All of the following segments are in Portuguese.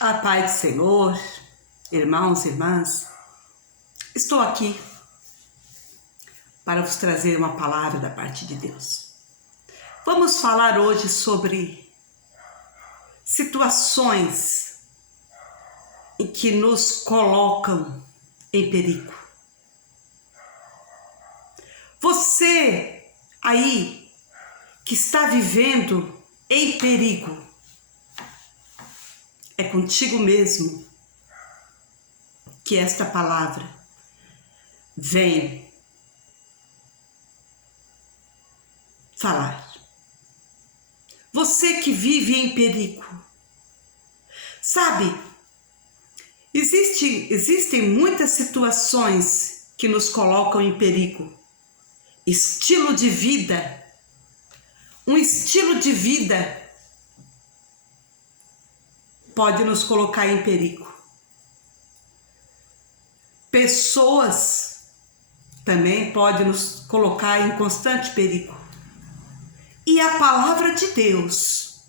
A paz do Senhor, irmãos e irmãs, estou aqui para vos trazer uma palavra da parte de Deus. Vamos falar hoje sobre situações em que nos colocam em perigo. Você aí que está vivendo em perigo, é contigo mesmo que esta palavra vem falar. Você que vive em perigo, sabe, existem muitas situações que nos colocam em perigo. Estilo de vida, um estilo de vida pode nos colocar em perigo. Pessoas também podem nos colocar em constante perigo. E a palavra de Deus,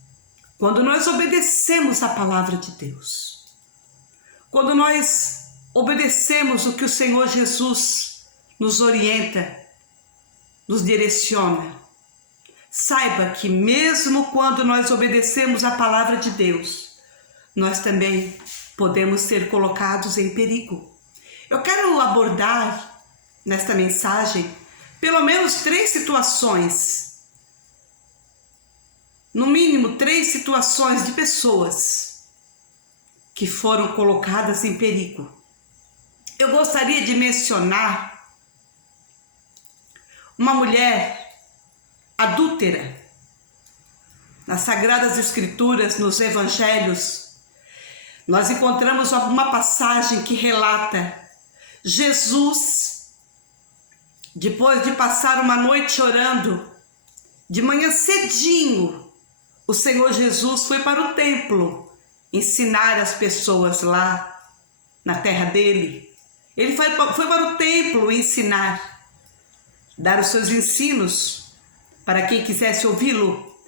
quando nós obedecemos a palavra de Deus, quando nós obedecemos o que o Senhor Jesus nos orienta, nos direciona, saiba que mesmo quando nós obedecemos a palavra de Deus, nós também podemos ser colocados em perigo. Eu quero abordar nesta mensagem pelo menos 3 situações, no mínimo 3 situações de pessoas que foram colocadas em perigo. Eu gostaria de mencionar uma mulher adúltera. Nas Sagradas Escrituras, nos Evangelhos, nós encontramos uma passagem que relata Jesus, depois de passar uma noite orando, de manhã cedinho, o Senhor Jesus foi para o templo ensinar as pessoas lá na terra dele. Ele foi para o templo ensinar, dar os seus ensinos para quem quisesse ouvi-lo.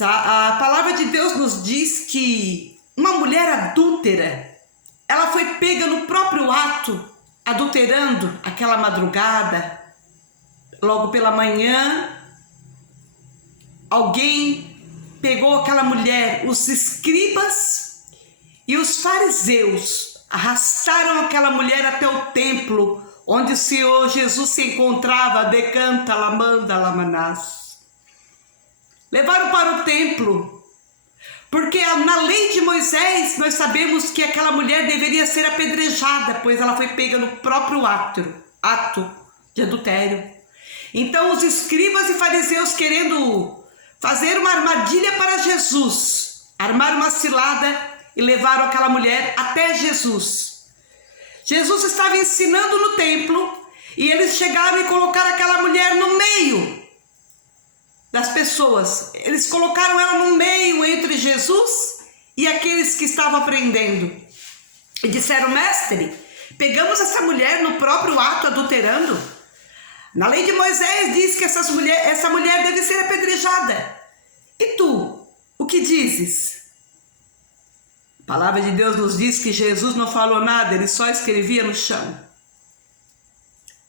A palavra de Deus nos diz que uma mulher adúltera, ela foi pega no próprio ato, adulterando aquela madrugada. Logo pela manhã, alguém pegou aquela mulher, os escribas e os fariseus arrastaram aquela mulher até o templo, onde o Senhor Jesus se encontrava, decanta, lamanda, lamanás. Levaram para o templo, porque na lei de Moisés nós sabemos que aquela mulher deveria ser apedrejada, pois ela foi pega no próprio ato de adultério. Então os escribas e fariseus, querendo fazer uma armadilha para Jesus, armaram uma cilada e levaram aquela mulher até Jesus. Jesus estava ensinando no templo e eles chegaram e colocaram aquela mulher no meio das pessoas. Eles colocaram ela no meio entre Jesus e aqueles que estavam aprendendo. E disseram: mestre, pegamos essa mulher no próprio ato adulterando. Na lei de Moisés diz que essa mulher deve ser apedrejada. E tu, o que dizes? A palavra de Deus nos diz que Jesus não falou nada, ele só escrevia no chão.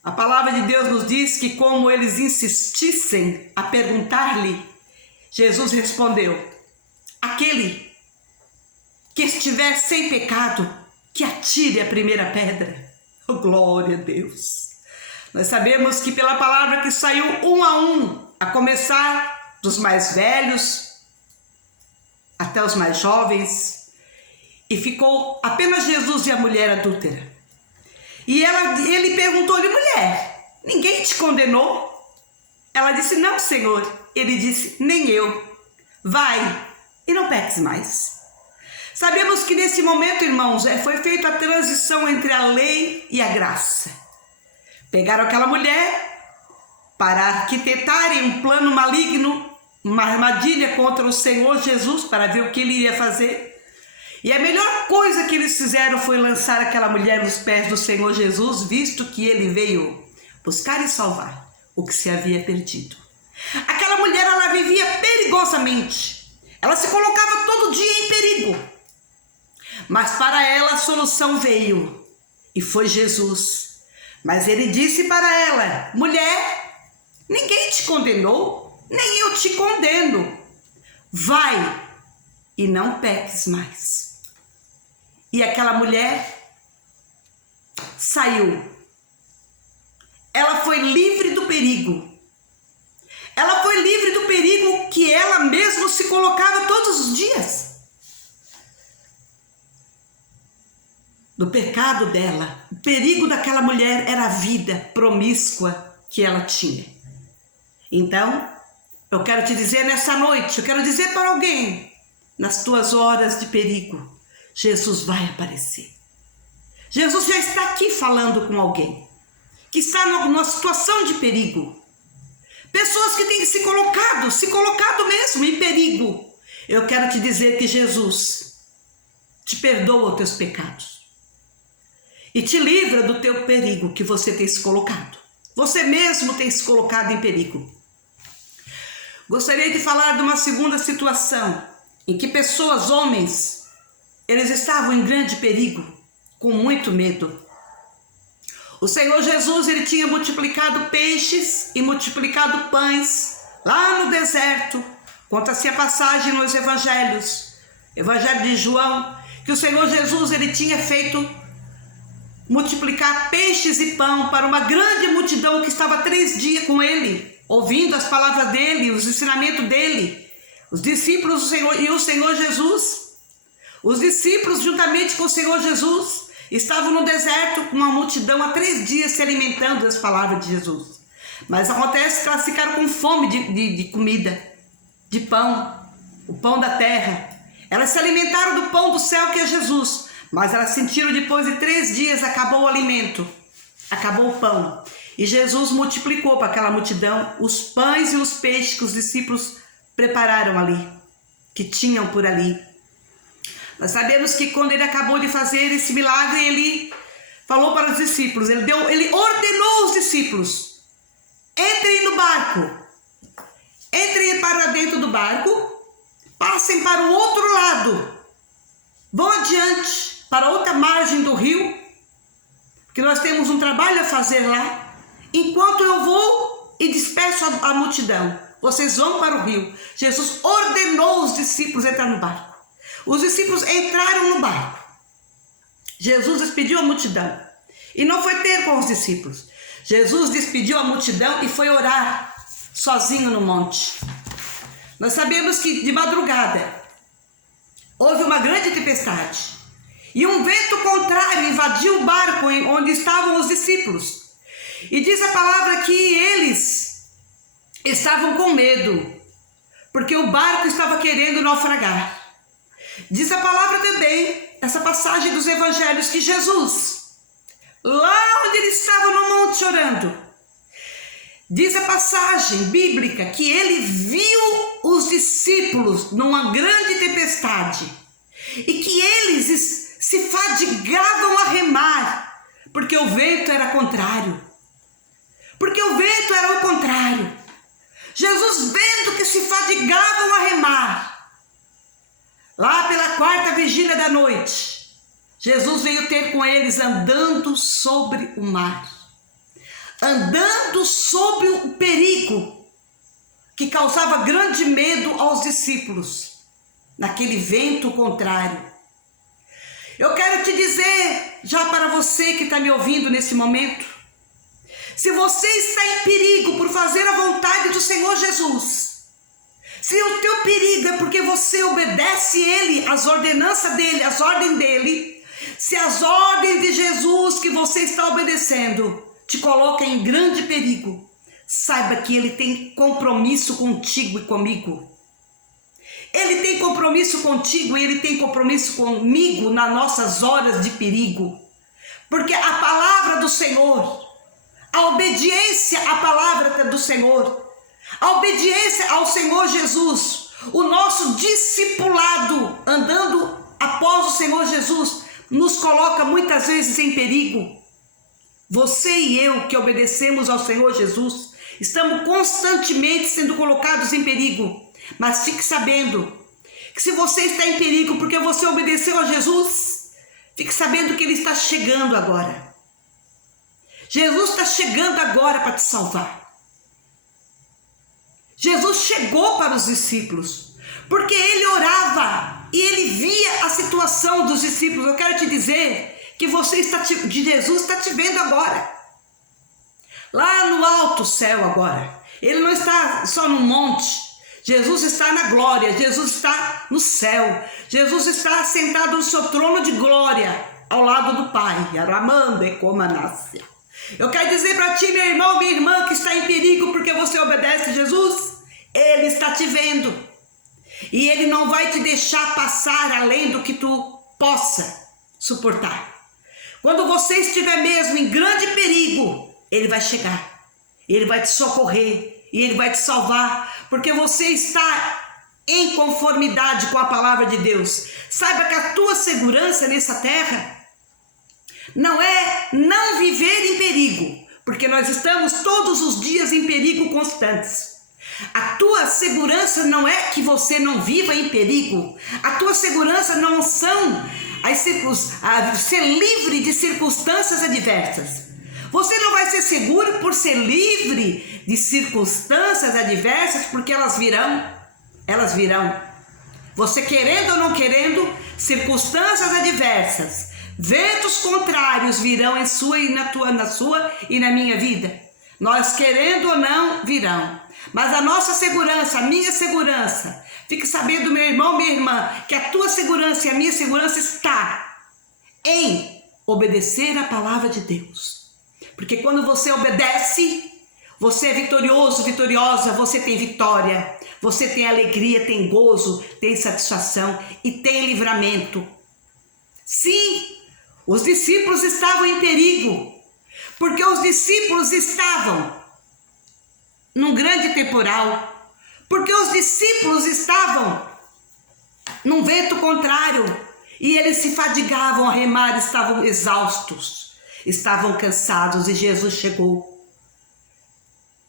A palavra de Deus nos diz que, como eles insistissem a perguntar-lhe, Jesus respondeu: aquele que estiver sem pecado, que atire a primeira pedra. Oh, glória a Deus! Nós sabemos que pela palavra que saiu um a um, a começar dos mais velhos até os mais jovens, e ficou apenas Jesus e a mulher adúltera. E ele perguntou-lhe: mulher, ninguém te condenou? Ela disse: não, Senhor. Ele disse: nem eu. Vai e não peques mais. Sabemos que nesse momento, irmãos, foi feita a transição entre a lei e a graça. Pegaram aquela mulher para arquitetarem um plano maligno, uma armadilha contra o Senhor Jesus, para ver o que ele iria fazer. E a melhor coisa que eles fizeram foi lançar aquela mulher nos pés do Senhor Jesus, visto que ele veio buscar e salvar o que se havia perdido. Aquela mulher, ela vivia perigosamente. Ela se colocava todo dia em perigo. Mas para ela a solução veio e foi Jesus. Mas ele disse para ela: mulher, ninguém te condenou, nem eu te condeno. Vai e não peques mais. E aquela mulher saiu. Ela foi livre do perigo. Ela foi livre do perigo que ela mesma se colocava todos os dias. Do pecado dela. O perigo daquela mulher era a vida promíscua que ela tinha. Então, eu quero te dizer nessa noite, eu quero dizer para alguém, nas tuas horas de perigo, Jesus vai aparecer. Jesus já está aqui falando com alguém que está numa situação de perigo. Pessoas que têm se colocado mesmo em perigo. Eu quero te dizer que Jesus te perdoa os teus pecados e te livra do teu perigo que você tem se colocado. Você mesmo tem se colocado em perigo. Gostaria de falar de uma segunda situação em que pessoas, homens, eles estavam em grande perigo, com muito medo. O Senhor Jesus, ele tinha multiplicado peixes e multiplicado pães lá no deserto. Conta-se a passagem nos evangelhos, Evangelho de João, que o Senhor Jesus, ele tinha feito multiplicar peixes e pão para uma grande multidão que estava 3 dias com ele, ouvindo as palavras dele, os ensinamentos dele, os discípulos do Senhor e o Senhor Jesus. Os discípulos, juntamente com o Senhor Jesus, estavam no deserto com uma multidão há 3 dias se alimentando das palavras de Jesus. Mas acontece que elas ficaram com fome de comida, de pão, o pão da terra. Elas se alimentaram do pão do céu que é Jesus, mas elas sentiram depois de 3 dias, acabou o alimento, acabou o pão. E Jesus multiplicou para aquela multidão os pães e os peixes que os discípulos prepararam ali, que tinham por ali. Nós sabemos que quando ele acabou de fazer esse milagre, ele falou para os discípulos, ele ordenou os discípulos: entrem no barco, entrem para dentro do barco, passem para o outro lado, vão adiante para outra margem do rio, porque nós temos um trabalho a fazer lá, enquanto eu vou e despeço a multidão, vocês vão para o rio. Jesus ordenou os discípulos entrar no barco. Os discípulos entraram no barco. Jesus despediu a multidão e não foi ter com os discípulos. Jesus despediu a multidão e foi orar sozinho no monte. Nós sabemos que de madrugada houve uma grande tempestade e um vento contrário invadiu o barco onde estavam os discípulos. E diz a palavra que eles estavam com medo, porque o barco estava querendo naufragar. Diz a palavra também, essa passagem dos evangelhos, que Jesus, lá onde ele estava no monte orando, diz a passagem bíblica que ele viu os discípulos numa grande tempestade e que eles se fadigavam a remar, porque o vento era contrário. Porque o vento era o contrário. Jesus, vendo que se fadigavam a remar, lá pela 4ª vigília da noite, Jesus veio ter com eles andando sobre o mar, andando sobre o perigo que causava grande medo aos discípulos, naquele vento contrário. Eu quero te dizer, já para você que está me ouvindo nesse momento, se você está em perigo por fazer a vontade do Senhor Jesus, se o teu perigo é porque você obedece Ele, as ordenanças dEle, as ordens dEle, se as ordens de Jesus que você está obedecendo te colocam em grande perigo, saiba que Ele tem compromisso contigo e comigo. Ele tem compromisso contigo e Ele tem compromisso comigo nas nossas horas de perigo. Porque a palavra do Senhor, a obediência à palavra do Senhor, a obediência ao Senhor Jesus, o nosso discipulado andando após o Senhor Jesus, nos coloca muitas vezes em perigo. Você e eu que obedecemos ao Senhor Jesus, estamos constantemente sendo colocados em perigo. Mas fique sabendo que se você está em perigo porque você obedeceu a Jesus, Fique sabendo que Ele está chegando agora. Jesus está chegando agora para te salvar. Jesus chegou para os discípulos, porque Ele orava e Ele via a situação dos discípulos. Eu quero te dizer que Jesus está te vendo agora. Lá no alto céu agora. Ele não está só no monte. Jesus está na glória, Jesus está no céu, Jesus está sentado no seu trono de glória, ao lado do Pai. Eu quero dizer para ti, meu irmão, minha irmã, que está em perigo porque você obedece a Jesus, Ele está te vendo. E Ele não vai te deixar passar além do que tu possa suportar. Quando você estiver mesmo em grande perigo, Ele vai chegar, Ele vai te socorrer, e Ele vai te salvar, porque você está em conformidade com a palavra de Deus. Saiba que a tua segurança nessa terra não é não viver em perigo, porque nós estamos todos os dias em perigo constantes. A tua segurança não é que você não viva em perigo. A tua segurança não são ser livre de circunstâncias adversas. Você não vai ser seguro por ser livre de circunstâncias adversas, porque elas virão. Elas virão. Você querendo ou não querendo, circunstâncias adversas, ventos contrários virão na sua e na minha vida. Nós querendo ou não, virão. Mas a nossa segurança, a minha segurança, fique sabendo, meu irmão, minha irmã, que a tua segurança e a minha segurança está em obedecer a palavra de Deus. Porque quando você obedece, você é vitorioso, vitoriosa, você tem vitória, você tem alegria, tem gozo, tem satisfação e tem livramento. Sim, os discípulos estavam em perigo, porque os discípulos estavam num grande temporal, porque os discípulos estavam num vento contrário e eles se fadigavam a remar, estavam exaustos. Estavam cansados e Jesus chegou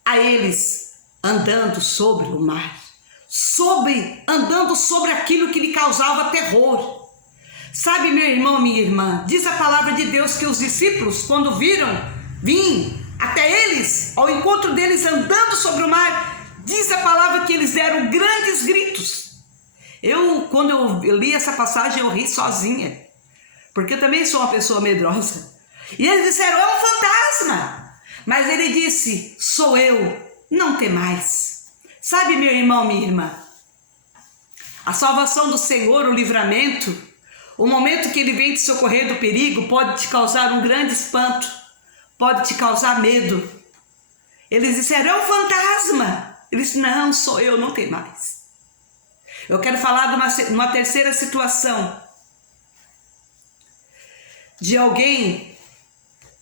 a eles andando sobre o mar, andando sobre aquilo que lhe causava terror. Sabe, meu irmão, minha irmã, diz a palavra de Deus que os discípulos, quando viram vir até eles, ao encontro deles andando sobre o mar, diz a palavra que eles deram grandes gritos. Quando eu li essa passagem, eu ri sozinha, porque eu também sou uma pessoa medrosa. E eles disseram, é um fantasma. Mas ele disse, sou eu, não temais. Sabe, meu irmão, minha irmã, a salvação do Senhor, o livramento, o momento que Ele vem te socorrer do perigo, pode te causar um grande espanto, pode te causar medo. Eles disseram, é um fantasma. Ele disse, não, sou eu, não temais. Eu quero falar de uma terceira situação, de alguém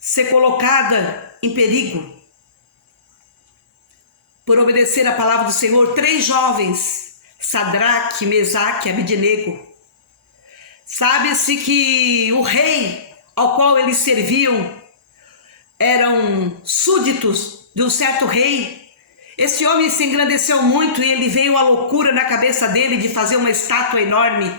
ser colocada em perigo por obedecer a palavra do Senhor. 3 jovens, Sadraque, Mesaque e Abednego. Sabe-se que o rei ao qual eles serviam eram súditos de um certo rei. Esse homem se engrandeceu muito e ele veio a loucura na cabeça dele de fazer uma estátua enorme,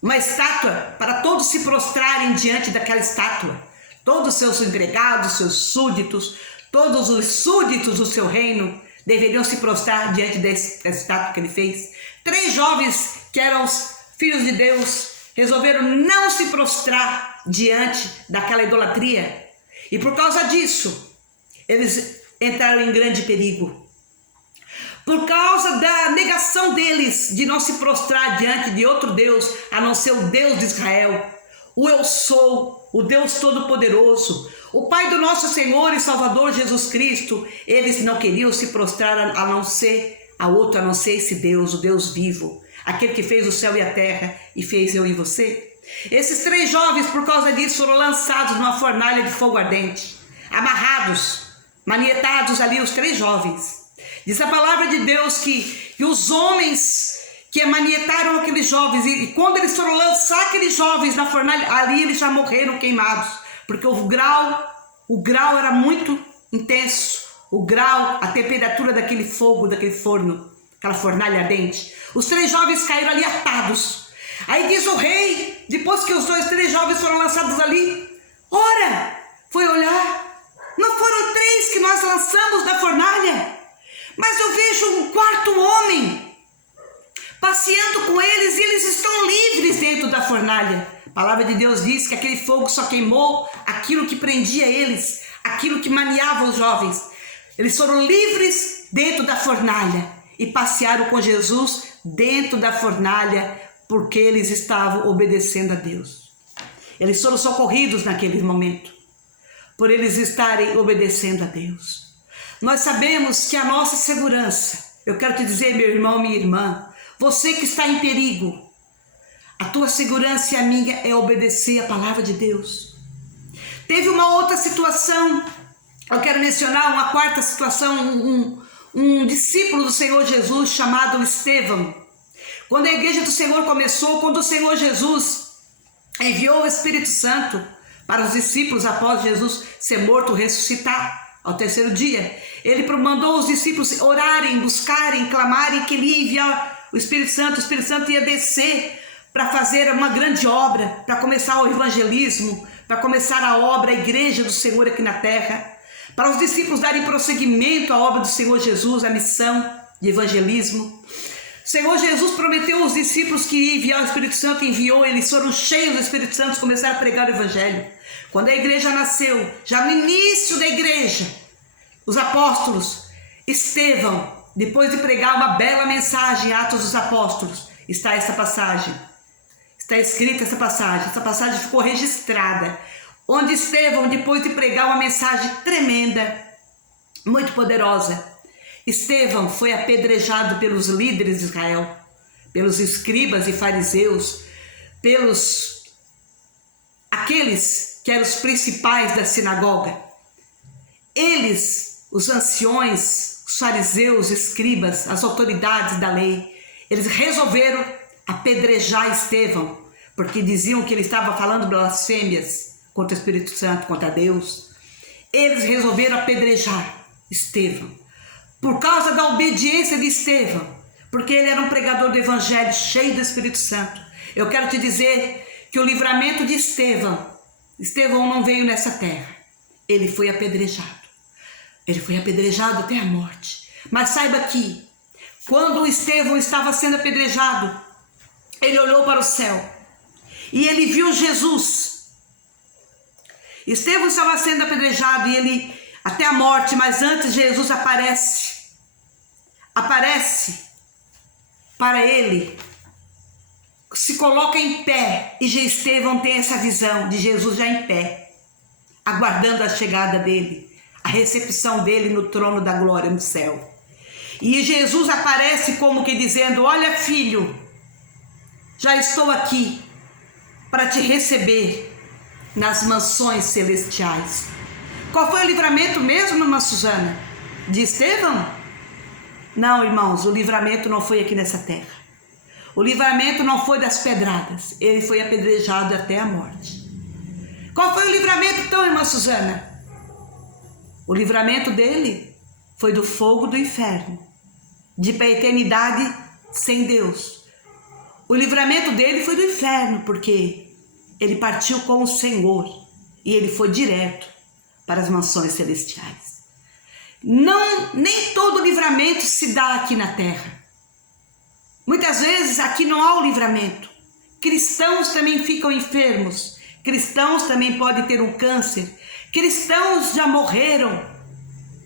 uma estátua para todos se prostrarem diante daquela estátua. Todos os seus empregados, seus súditos, todos os súditos do seu reino deveriam se prostrar diante dessa estátua que ele fez. 3 jovens que eram os filhos de Deus resolveram não se prostrar diante daquela idolatria. E por causa disso, eles entraram em grande perigo. Por causa da negação deles de não se prostrar diante de outro Deus, a não ser o Deus de Israel, o Eu Sou, o Deus Todo-Poderoso, o Pai do nosso Senhor e Salvador Jesus Cristo, eles não queriam se prostrar a não ser esse Deus, o Deus vivo, aquele que fez o céu e a terra e fez eu e você. Esses 3 jovens, por causa disso, foram lançados numa fornalha de fogo ardente, amarrados, manietados ali, os 3 jovens. Diz a palavra de Deus que os homens que manietaram aqueles jovens, e quando eles foram lançar aqueles jovens na fornalha, ali eles já morreram queimados, porque o grau era muito intenso, a temperatura daquele fogo, daquele forno, aquela fornalha ardente. Os 3 jovens caíram ali atados. Aí diz o rei, depois que os 3 jovens foram lançados ali, ora, foi olhar, não foram 3 que nós lançamos da fornalha, mas eu vejo um 4º homem passeando com eles e eles estão livres dentro da fornalha. A palavra de Deus diz que aquele fogo só queimou aquilo que prendia eles, aquilo que maniava os jovens. Eles foram livres dentro da fornalha e passearam com Jesus dentro da fornalha porque eles estavam obedecendo a Deus. Eles foram socorridos naquele momento por eles estarem obedecendo a Deus. Nós sabemos que a nossa segurança, eu quero te dizer, meu irmão, minha irmã, você que está em perigo, a tua segurança e a minha é obedecer a palavra de Deus. Teve uma outra situação, eu quero mencionar uma 4ª situação, um discípulo do Senhor Jesus chamado Estevão. Quando a igreja do Senhor começou, quando o Senhor Jesus enviou o Espírito Santo para os discípulos após Jesus ser morto, ressuscitar ao 3º dia, ele mandou os discípulos orarem, buscarem, clamarem que ele ia enviar o Espírito Santo ia descer para fazer uma grande obra, para começar o evangelismo, para começar a obra, a igreja do Senhor aqui na terra, para os discípulos darem prosseguimento à obra do Senhor Jesus, a missão de evangelismo. O Senhor Jesus prometeu aos discípulos que ia enviar o Espírito Santo, enviou, eles foram cheios do Espírito Santo e começaram a pregar o evangelho. Quando a igreja nasceu, já no início da igreja, os apóstolos, Estevão, depois de pregar uma bela mensagem, Atos dos Apóstolos, está essa passagem, está escrita essa passagem ficou registrada, onde Estevão, depois de pregar uma mensagem tremenda, muito poderosa, Estevão foi apedrejado pelos líderes de Israel, pelos escribas e fariseus, pelos aqueles que eram os principais da sinagoga. Eles, os anciões, os fariseus, escribas, as autoridades da lei, eles resolveram apedrejar Estevão, porque diziam que ele estava falando blasfêmias contra o Espírito Santo, contra Deus. Eles resolveram apedrejar Estevão, por causa da obediência de Estevão, porque ele era um pregador do evangelho cheio do Espírito Santo. Eu quero te dizer que o livramento de Estevão não veio nessa terra, ele foi apedrejado. Ele foi apedrejado até a morte. Mas saiba que, quando Estevão estava sendo apedrejado, ele olhou para o céu e ele viu Jesus. Estevão estava sendo apedrejado e ele, até a morte, mas antes Jesus aparece para ele, se coloca em pé, e Estevão tem essa visão de Jesus já em pé, aguardando a chegada dele, a recepção dele no trono da glória no céu. E Jesus aparece como que dizendo: olha, filho, já estou aqui para te receber nas mansões celestiais. Qual foi o livramento mesmo, irmã Suzana? De Estevão? Não, irmãos, o livramento não foi aqui nessa terra. O livramento não foi das pedradas, ele foi apedrejado até a morte. Qual foi o livramento então, irmã Suzana? O livramento dele foi do fogo do inferno, de ir para a eternidade sem Deus. O livramento dele foi do inferno, porque ele partiu com o Senhor e ele foi direto para as mansões celestiais. Nem todo livramento se dá aqui na terra. Muitas vezes aqui não há o livramento. Cristãos também ficam enfermos. Cristãos também podem ter um câncer. Cristãos já morreram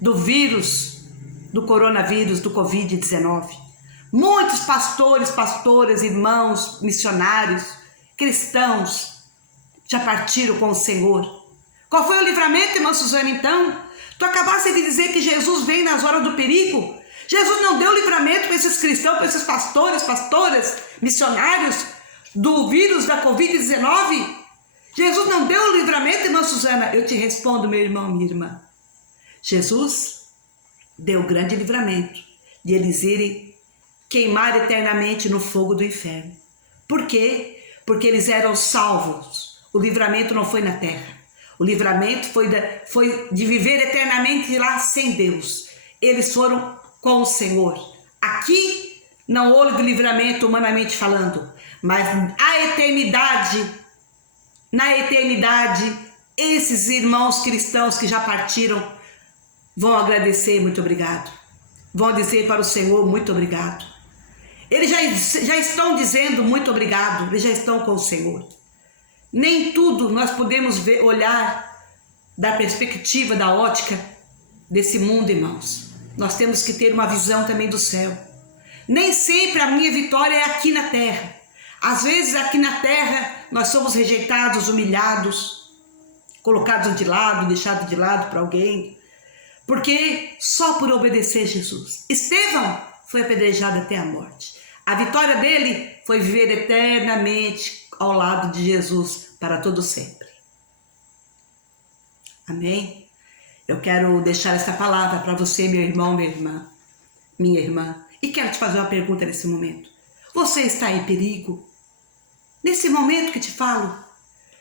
do vírus, do coronavírus, do Covid-19. Muitos pastores, pastoras, irmãos, missionários, cristãos já partiram com o Senhor. Qual foi o livramento, irmã Suzana, então? Tu acabaste de dizer que Jesus vem nas horas do perigo. Jesus não deu livramento para esses cristãos, para esses pastores, pastoras, missionários do vírus da Covid-19? Jesus não deu livramento, irmã Suzana? Eu te respondo, meu irmão, minha irmã. Jesus deu grande livramento de eles irem queimar eternamente no fogo do inferno. Por quê? Porque eles eram salvos. O livramento não foi na terra. O livramento foi de viver eternamente lá sem Deus. Eles foram com o Senhor. Aqui não olho de livramento humanamente falando, mas na eternidade, esses irmãos cristãos que já partiram vão agradecer, muito obrigado. Vão dizer para o Senhor, muito obrigado. Eles já estão dizendo muito obrigado, eles já estão com o Senhor. Nem tudo nós podemos olhar da perspectiva, da ótica desse mundo, irmãos. Nós temos que ter uma visão também do céu. Nem sempre a minha vitória é aqui na terra. Às vezes aqui na terra nós somos rejeitados, humilhados, colocados de lado, deixados de lado para alguém, porque só por obedecer Jesus. Estevão foi apedrejado até a morte. A vitória dele foi viver eternamente ao lado de Jesus para todo sempre. Amém? Eu quero deixar essa palavra para você, meu irmão, minha irmã, e quero te fazer uma pergunta nesse momento. Você está em perigo? Nesse momento que te falo,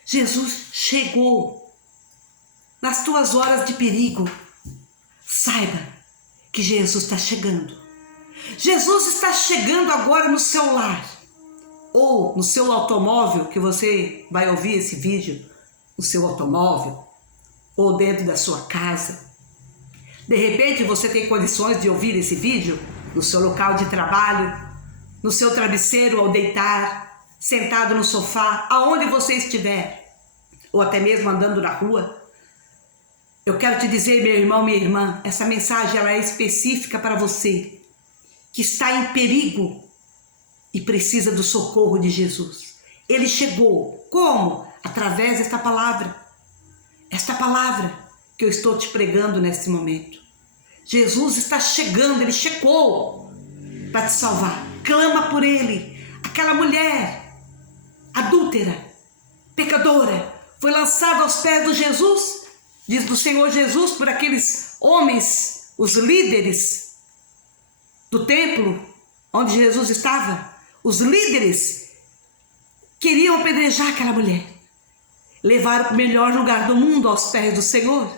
Jesus chegou. Nas tuas horas de perigo, saiba que Jesus está chegando. Jesus está chegando agora no seu lar, ou no seu automóvel, que você vai ouvir esse vídeo, no seu automóvel, ou dentro da sua casa. De repente você tem condições de ouvir esse vídeo no seu local de trabalho, no seu travesseiro ao deitar, sentado no sofá, aonde você estiver, ou até mesmo andando na rua. Eu quero te dizer, meu irmão, minha irmã, essa mensagem ela é específica para você que está em perigo e precisa do socorro de Jesus. Ele chegou. Como? Através desta palavra. Esta palavra que eu estou te pregando neste momento. Jesus está chegando, ele chegou para te salvar. Clama por ele. Aquela mulher adúltera, pecadora, foi lançada aos pés do Jesus, diz do Senhor Jesus, por aqueles homens, os líderes do templo onde Jesus estava. Os líderes queriam apedrejar aquela mulher. Levaram para o melhor lugar do mundo aos pés do Senhor.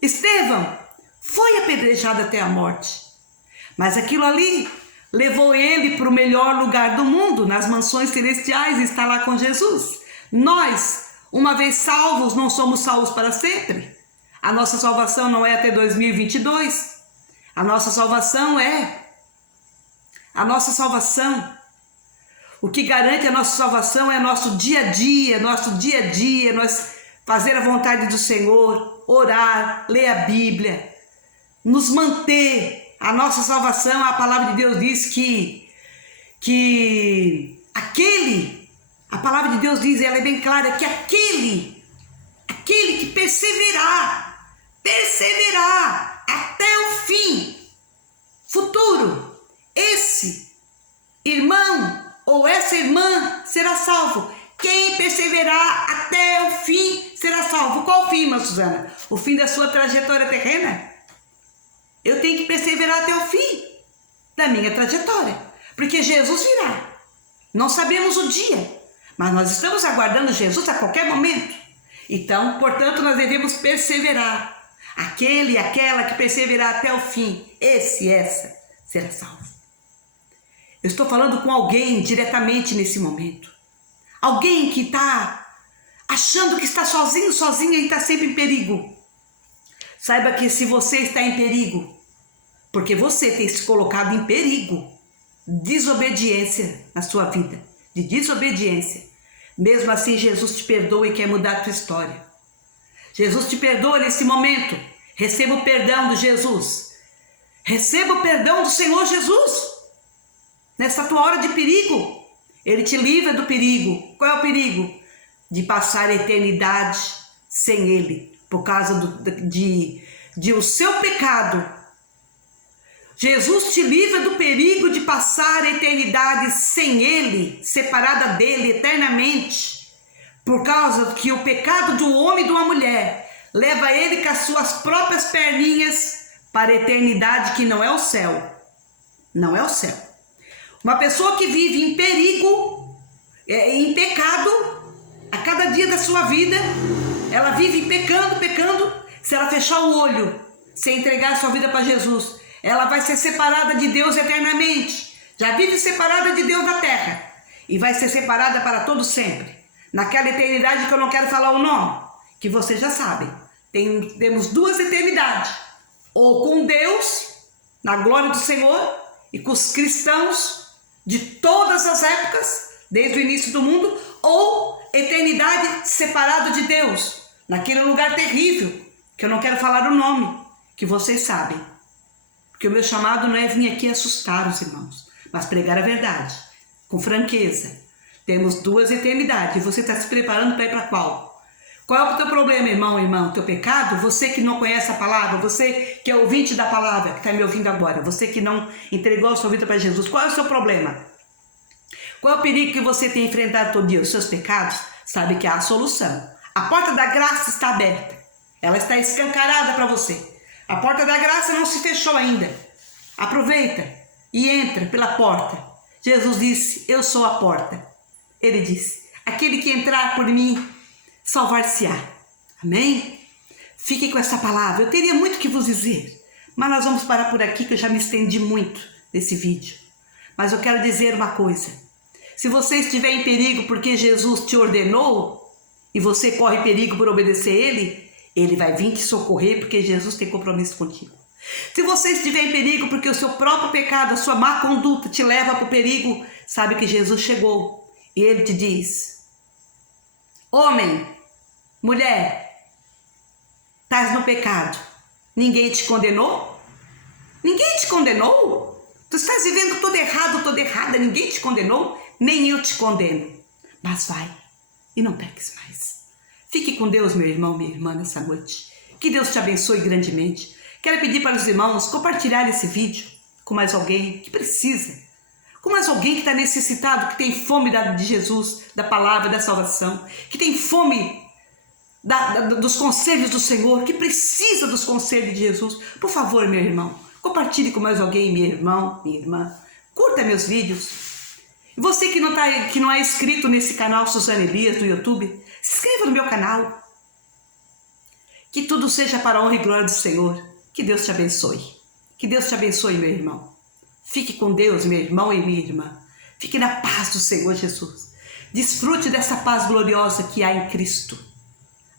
Estevão foi apedrejado até a morte. Mas aquilo ali levou ele para o melhor lugar do mundo, nas mansões celestiais, e está lá com Jesus. Nós, uma vez salvos, não somos salvos para sempre. A nossa salvação não é até 2022. A nossa salvação o que garante a nossa salvação é nosso dia a dia, nós fazer a vontade do Senhor, orar, ler a Bíblia, nos manter. A nossa salvação, a palavra de Deus diz a palavra de Deus diz, ela é bem clara, que aquele que perseverar até o fim futuro, esse irmão ou essa irmã será salvo. Quem perseverar até o fim será salvo. Qual o fim, irmã Suzana? O fim da sua trajetória terrena? Eu tenho que perseverar até o fim da minha trajetória, porque Jesus virá. Não sabemos o dia, mas nós estamos aguardando Jesus a qualquer momento. Então, portanto, nós devemos perseverar. Aquele e aquela que perseverar até o fim, essa será salvo. Eu estou falando com alguém diretamente nesse momento. Alguém que está achando que está sozinha e está sempre em perigo. Saiba que se você está em perigo, porque você tem se colocado em perigo, desobediência na sua vida, de desobediência, mesmo assim Jesus te perdoa e quer mudar a tua história. Jesus te perdoa nesse momento. Receba o perdão de Jesus. Receba o perdão do Senhor Jesus. Nessa tua hora de perigo, Ele te livra do perigo. Qual é o perigo? De passar a eternidade sem Ele, por causa de o seu pecado. Jesus te livra do perigo de passar a eternidade sem Ele, separada dEle eternamente, por causa que o pecado de um homem e de uma mulher leva ele com as suas próprias perninhas para a eternidade, que não é o céu. Não é o céu. Uma pessoa que vive em perigo, em pecado, a cada dia da sua vida, ela vive pecando. Se ela fechar o olho, sem entregar a sua vida para Jesus, ela vai ser separada de Deus eternamente. Já vive separada de Deus da terra e vai ser separada para todo sempre. Naquela eternidade que eu não quero falar o nome, que vocês já sabem. Temos duas eternidades. Ou com Deus, na glória do Senhor, e com os cristãos de todas as épocas, desde o início do mundo, ou eternidade separada de Deus, naquele lugar terrível, que eu não quero falar o nome, que vocês sabem. Porque o meu chamado não é vir aqui assustar os irmãos, mas pregar a verdade, com franqueza. Temos duas eternidades, e você está se preparando para ir para qual? Qual é o teu problema, irmão, irmã? O teu pecado? Você que não conhece a palavra, você que é ouvinte da palavra, que está me ouvindo agora, você que não entregou a sua vida para Jesus, qual é o seu problema? Qual é o perigo que você tem enfrentado todo dia? Os seus pecados? Sabe que há a solução. A porta da graça está aberta. Ela está escancarada para você. A porta da graça não se fechou ainda. Aproveita e entra pela porta. Jesus disse, eu sou a porta. Ele disse, aquele que entrar por mim, salvar-se-á. Amém? Fiquem com essa palavra. Eu teria muito que vos dizer, mas nós vamos parar por aqui, que eu já me estendi muito nesse vídeo. Mas eu quero dizer uma coisa. Se você estiver em perigo porque Jesus te ordenou, e você corre perigo por obedecer Ele vai vir te socorrer porque Jesus tem compromisso contigo. Se você estiver em perigo porque o seu próprio pecado, a sua má conduta te leva para o perigo, sabe que Jesus chegou e Ele te diz, homem, mulher, estás no pecado, ninguém te condenou? Ninguém te condenou? Tu estás vivendo tudo errado, toda errada, ninguém te condenou? Nem eu te condeno. Mas vai e não peques mais. Fique com Deus, meu irmão, minha irmã, nessa noite. Que Deus te abençoe grandemente. Quero pedir para os irmãos compartilhar esse vídeo com mais alguém que precisa. Com mais alguém que está necessitado, que tem fome de Jesus, da palavra, da salvação. Que tem fome dos conselhos do Senhor, que precisa dos conselhos de Jesus. Por favor, meu irmão, compartilhe com mais alguém, meu irmão, minha irmã. Curta meus vídeos. E você que não é inscrito nesse canal Suzana Elias do YouTube, se inscreva no meu canal. Que tudo seja para a honra e glória do Senhor. Que Deus te abençoe. Que Deus te abençoe, meu irmão. Fique com Deus, meu irmão e minha irmã. Fique na paz do Senhor Jesus. Desfrute dessa paz gloriosa que há em Cristo.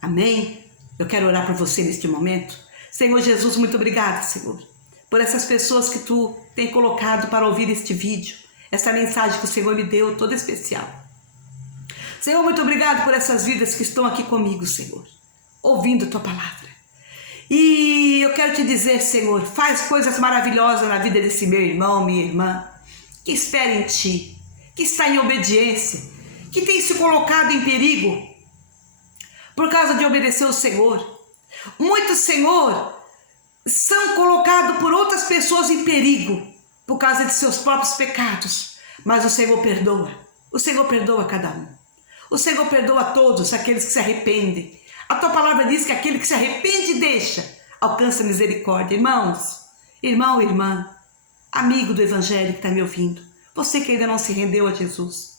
Amém? Eu quero orar por você neste momento. Senhor Jesus, muito obrigado, Senhor, por essas pessoas que Tu tem colocado para ouvir este vídeo. Essa mensagem que o Senhor me deu, toda especial. Senhor, muito obrigado por essas vidas que estão aqui comigo, Senhor, ouvindo Tua palavra. E eu quero te dizer, Senhor, faz coisas maravilhosas na vida desse meu irmão, minha irmã, que espera em Ti, que está em obediência, que tem se colocado em perigo por causa de obedecer o Senhor. Muitos, Senhor, são colocados por outras pessoas em perigo por causa de seus próprios pecados, mas o Senhor perdoa. O Senhor perdoa cada um. O Senhor perdoa todos aqueles que se arrependem. A Tua palavra diz que aquele que se arrepende e deixa, alcança misericórdia. Irmãos, irmão, irmã, amigo do Evangelho que está me ouvindo, você que ainda não se rendeu a Jesus,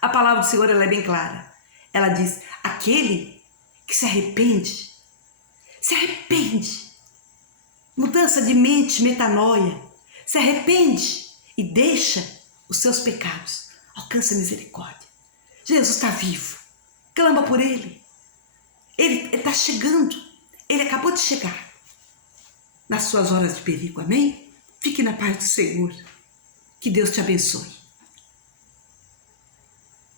a palavra do Senhor ela é bem clara. Ela diz, aquele que se arrepende, mudança de mente, metanoia, se arrepende e deixa os seus pecados, alcança misericórdia. Jesus está vivo, clama por Ele. Ele está chegando, Ele acabou de chegar nas suas horas de perigo, amém? Fique na paz do Senhor, que Deus te abençoe.